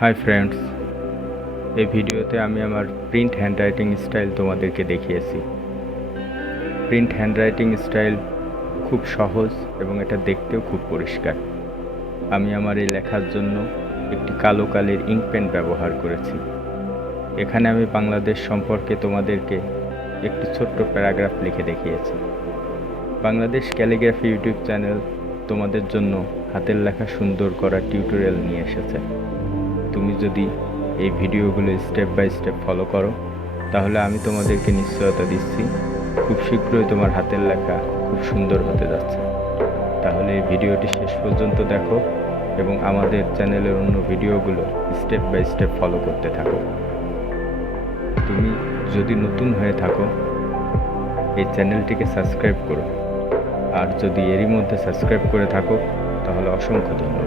Hi friends, এই ভিডিওতে আমি আমার প্রিন্ট হ্যান্ডরাইটিং স্টাইল তোমাদেরকে দেখিয়েছি। প্রিন্ট হ্যান্ডরাইটিং স্টাইল খুব সহজ এবং এটা দেখতেও খুব পরিষ্কার। আমি আমার এই লেখার জন্য একটি কালো কালির ইঙ্ক পেন ব্যবহার করেছি। এখানে আমি বাংলাদেশ সম্পর্কে তোমাদেরকে একটি ছোট্ট প্যারাগ্রাফ লিখে দেখিয়েছি। বাংলাদেশ ক্যালিগ্রাফি ইউটিউব চ্যানেল তোমাদের জন্য হাতের লেখা সুন্দর করা টিউটোরিয়াল নিয়ে এসেছে। তুমি যদি এই ভিডিওগুলো স্টেপ বাই স্টেপ ফলো করো, তাহলে আমি তোমাদেরকে নিশ্চয়তা দিচ্ছি খুব শীঘ্রই তোমার হাতের লেখা খুব সুন্দর হতে যাচ্ছে। তাহলে এই ভিডিওটি শেষ পর্যন্ত দেখো এবং আমাদের চ্যানেলের অন্য ভিডিওগুলো স্টেপ বাই স্টেপ ফলো করতে থাকো। তুমি যদি নতুন হয়ে থাকো, এই চ্যানেলটিকে সাবস্ক্রাইব করো, আর যদি এরই মধ্যে সাবস্ক্রাইব করে থাকো তাহলে অসংখ্য ধন্যবাদ।